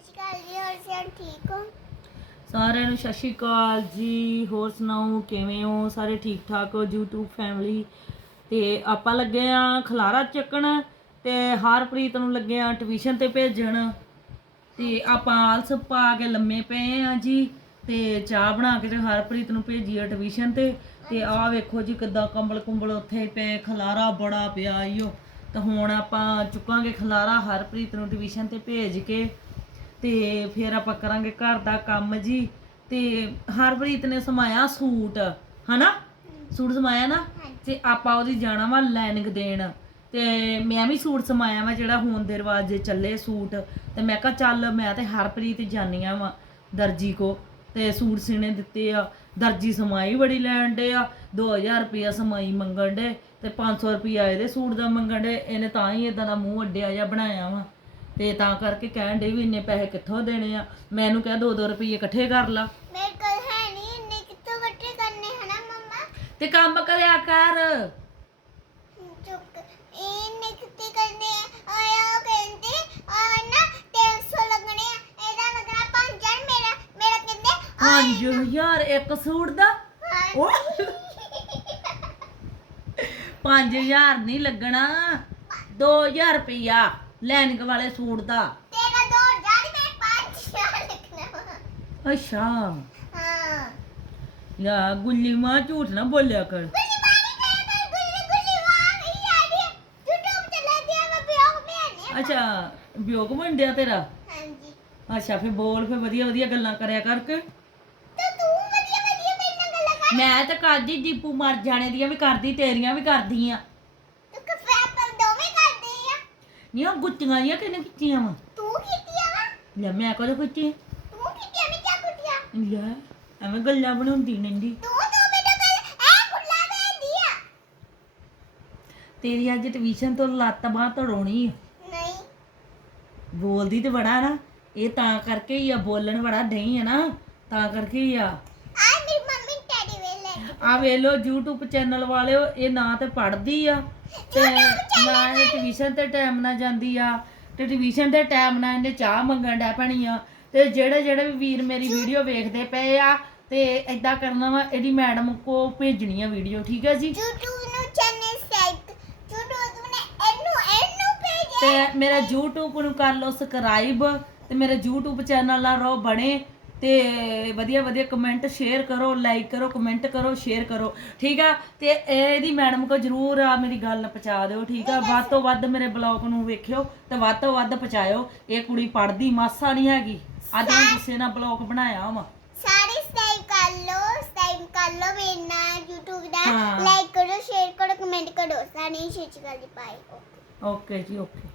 ਸਤਿ ਸ਼੍ਰੀ ਅਕਾਲ ਜੀ ਹੋਰ ਸਭ ਠੀਕ ਹੋ? ਸਾਰਿਆਂ ਨੂੰ ਸਤਿ ਸ਼੍ਰੀ ਅਕਾਲ ਜੀ ਹੋਰ ਸੁਣਾਓ ਕਿਵੇਂ ਹੋ? ਸਾਰੇ ਠੀਕ ਠਾਕ ਹੋ? YouTube ਫੈਮਿਲੀ ਤੇ ਆਪਾਂ ਲੱਗੇ ਆ ਖਲਾਰਾ ਚੱਕਣ ਤੇ ਹਰਪ੍ਰੀਤ ਨੂੰ ਲੱਗੇ ਆ ਟਿਊਸ਼ਨ ਤੇ ਭੇਜਣ। ਤੇ ਆਪਾਂ ਆਲਸ ਪਾ ਕੇ ਲੰਮੇ ਪਏ ਆ ਜੀ ਤੇ ਚਾਹ ਬਣਾ ਕੇ ਤੇ ਹਰਪ੍ਰੀਤ ਨੂੰ ਭੇਜੀ ਆ ਟਿਊਸ਼ਨ ਤੇ। ਤੇ ਆਹ ਵੇਖੋ ਜੀ ਕਿੱਦਾਂ ਕੰਬਲ ਕੁੰਬਲ ਉੱਥੇ ਪਏ ਖਲਾਰਾ ਬੜਾ ਪਿਆ ਈਓ ਤੇ ਹੁਣ ਆਪਾਂ ਚੁੱਕਾਂਗੇ ਖਲਾਰਾ ਹਰਪ੍ਰੀਤ ਨੂੰ ਟਿਊਸ਼ਨ ਤੇ ਭੇਜ ਕੇ। ਤੇ ਫਿਰ ਆਪਾਂ ਕਰਾਂਗੇ ਘਰ ਦਾ ਕੰਮ ਜੀ। ਤੇ ਹਰਪ੍ਰੀਤ ਨੇ ਸਮਾਇਆ ਸੂਟ ਹਨਾ? ਸੂਟ ਸਮਾਇਆ ਨਾ? ਤੇ ਆਪਾਂ ਉਹਦੀ ਜਾਣਾ ਵਾ ਲਾਈਨਿੰਗ ਦੇਣ। ਤੇ ਮੈਂ ਵੀ ਸੂਟ ਸਮਾਇਆ ਵਾ ਜਿਹੜਾ ਹੁਣ ਦੇ ਰਿਵਾਜ ਦੇ ਚੱਲੇ ਸੂਟ। ਤੇ ਮੈਂ ਕਿਹਾ ਚੱਲ ਮੈਂ ਤੇ ਹਰਪ੍ਰੀਤ ਜਾਨੀਆਂ ਵਾ ਦਰਜੀ ਕੋ। ਤੇ ਸੂਟ ਸੀਨੇ ਦਿੱਤੇ ਆ। ਦਰਜੀ ਸਮਾਈ ਬੜੀ ਲੈਣ ਡੇ ਆ। 2000 ਰੁਪਿਆ ਸਮਾਈ ਮੰਗਣ ਡੇ ਤੇ 500 ਰੁਪਿਆ ਇਹਦੇ ਸੂਟ ਦਾ ਮੰਗਣ ਡੇ ਇਹਨੇ ਤਾਂ ਹੀ ਇਦਾਂ ਦਾ ਮੂੰਹ ਅੱਡਿਆ ਜਿਹਾ ਬਣਾਇਆ ਵਾ। ਤੇ ਤਾਂ ਕਰਕੇ ਕਹਿਣ ਡੇ ਵੀ ਇੰਨੇ ਪੈਸੇ ਕਿੱਥੋਂ ਦੇਣੇ ਆ? ਮੈਨੂੰ ਕਿਹਾ 2-2 ਰੁਪਏ ਇਕੱਠੇ ਕਰ ਲਾ। ਮੇਰੇ ਕੋਲ ਹੈ ਨਹੀਂ ਇੰਨੇ ਕਿੱਥੋਂ ਇਕੱਠੇ ਕਰਨੇ ਹਨਾ ਮੰਮਾ? ਤੇ ਕੰਮ ਕਰਿਆ ਕਰ। ਚੁੱਕ ਇੰਨੇ ਕਿੱਥੇ ਕਰਨੇ ਆ? ਆਇਆ ਕਹਿੰਦੇ ਆ ਨਾ 300 ਲੱਗਣੇ ਆ। ਇਹਦਾ ਲੱਗਣਾ 5000 ਮੇਰਾ ਮੇਰਾ ਕਹਿੰਦੇ 5000 ਇੱਕ ਸੂਟ ਦਾ? ਉਹ 5000 ਨਹੀਂ ਲੱਗਣਾ। 2000 ਰੁਪਿਆ ਲੈਨਿਕ ਵਾਲੇ ਸੂਟ ਦਾ। ਤੇਰਾ 2000 ਮੈਂ 5000 ਲਿਖਣਾ ਵਾ। ਅੱਛਾ। ਹਾਂ। ਯਾ ਗੁੱਲੀ ਮਾਂ ਝੂਠ ਨਾ ਬੋਲਿਆ ਕਰ। ਕਰ ਕਰ ਬਿਆਹ ਭੇਜਨੇ ਅੱਛਾ ਵਿਯੋਗ ਮੰਡਿਆ ਤੇਰਾ? ਹਾਂਜੀ। ਅੱਛਾ ਫਿਰ ਬੋਲ ਫਿਰ ਵਧੀਆ ਵਧੀਆ ਗੱਲਾਂ ਕਰਿਆ ਕਰਕੇ ਤੇ ਤੂੰ ਵਧੀਆ ਵਧੀਆ ਮੇਰੇ ਨਾਲ ਗੱਲਾਂ ਕਰ। ਮੈਂ ਤਾਂ ਕਰਦੀ ਦੀਪੂ ਮਰ ਜਾਣੇ ਦੀਆਂ ਵੀ ਕਰਦੀ ਤੇਰੀਆਂ ਵੀ ਕਰਦੀ ਆ ਤੂੰ ਕਫੇ ਪਰ ਦੋਵੇਂ ਕਰਦੇ ਆ ਨੀ ਉਹ ਗੁੱਤੀਆਂ ਜੀਆਂ ਕਿਹਨੇ ਕੀਤੀਆਂ ਵਾ ਤੂੰ ਕੀਤੀ ਆ ਵਾ ਲੈ ਮੈਂ ਕਦੋਂ ਕੀਤੀ ਤੂੰ ਕੀਤੀ ਆ ਮੈਂ ਕਿਆ ਕੁੱਟਿਆ ਲੈ ਐਵੇਂ ਗੱਲਾਂ ਬਣਾਉਂਦੀ ਨੰਦੀ ਤੂੰ ਤੂੰ ਮੈਨੂੰ ਗੱਲ ਐ ਖੁੱਲਾ ਦੇ ਦਿਆ ਤੇਰੀ ਅੱਜ ਟਿਊਸ਼ਨ ਤੋਂ ਲੱਤ ਬਾਹ ਤੜਾਉਣੀ ਆ। ਨਹੀਂ ਬੋਲਦੀ ਤੇ ਬੜਾ ਨਾ। ਇਹ ਤਾਂ ਕਰਕੇ ਹੀ ਆ ਬੋਲਣ ਬੜਾ ਨਹੀਂ ਆ ਨਾ। ਤਾਂ ਕਰਕੇ ਹੀ ਆ। ਆ ਆ ਵੇਖ ਲੋ YouTube ਚੈਨਲ ਵਾਲਿਓ ਇਹ ਨਾ ਤੇ ਪੜਦੀ ਆ ਤੇ ਨਾ ਇਹ ਟਿਊਸ਼ਨ ਤੇ ਟਾਈਮ ਨਾਲ ਜਾਂਦੀ ਆ। ਤੇ ਟਿਊਸ਼ਨ ਦੇ ਟਾਈਮ ਨਾਲ ਇਹਨੇ ਚਾਹ ਮੰਗਣ ਡੈ ਪੈਣੀ ਆ। ਤੇ ਜਿਹੜੇ ਜਿਹੜੇ ਵੀ ਵੀਰ ਮੇਰੀ ਵੀਡੀਓ ਵੇਖਦੇ ਪਏ ਆ ਤੇ ਏਦਾਂ ਕਰਨਾ ਵਾ ਇਹਦੀ ਮੈਡਮ ਕੋ ਭੇਜਣੀ ਆ ਵੀਡੀਓ ਠੀਕ ਹੈ ਜੀ? YouTube ਨੂੰ ਚੈਨਲ ਸੈਟ YouTube ਨੇ ਇਹਨੂੰ ਇਹਨੂੰ ਭੇਜੇ ਤੇ ਮੇਰਾ YouTube ਨੂੰ ਕਰ ਲਓ ਸਬਸਕ੍ਰਾਈਬ ਤੇ ਮੇਰੇ YouTube ਚੈਨਲ ਨਾਲ ਰਹੋ ਬਣੇ। ਤੇ ਵਧੀਆ ਵਧੀਆ ਕਮੈਂਟ ਸ਼ੇਅਰ ਕਰੋ ਲਾਈਕ ਕਰੋ ਕਮੈਂਟ ਕਰੋ ਸ਼ੇਅਰ ਕਰੋ ਠੀਕ ਆ? ਤੇ ਇਹਦੀ ਮੈਡਮ ਕੋ ਜਰੂਰ ਆ ਮੇਰੀ ਗੱਲ ਪਹੁੰਚਾ ਦਿਓ ਠੀਕ ਆ? ਵੱਧ ਤੋਂ ਵੱਧ ਮੇਰੇ ਬਲੌਗ ਨੂੰ ਵੇਖਿਓ ਤੇ ਵੱਧ ਤੋਂ ਵੱਧ ਪਹੁੰਚਾਇਓ। ਇਹ ਕੁੜੀ ਪੜਦੀ ਮਾਸਾ ਨਹੀਂ ਹੈਗੀ। ਅੱਜ ਮੈਂ ਗੁੱਸੇ ਨਾਲ ਬਲੌਗ ਬਣਾਇਆ ਵਾ। ਸਾਰੇ ਸਬਸਕ੍ਰਾਈਬ ਕਰ ਲਓ ਸਬਸਕ੍ਰਾਈਬ ਕਰ ਲਓ ਮੇਰੇ YouTube ਦਾ। ਲਾਈਕ ਕਰੋ ਸ਼ੇਅਰ ਕਰੋ ਕਮੈਂਟ ਕਰੋ। ਸਾਰੇ ਸ਼ੇਅਰ ਕਰ ਦੀ ਪਾਈ ਓਕੇ ਜੀ ਓਕੇ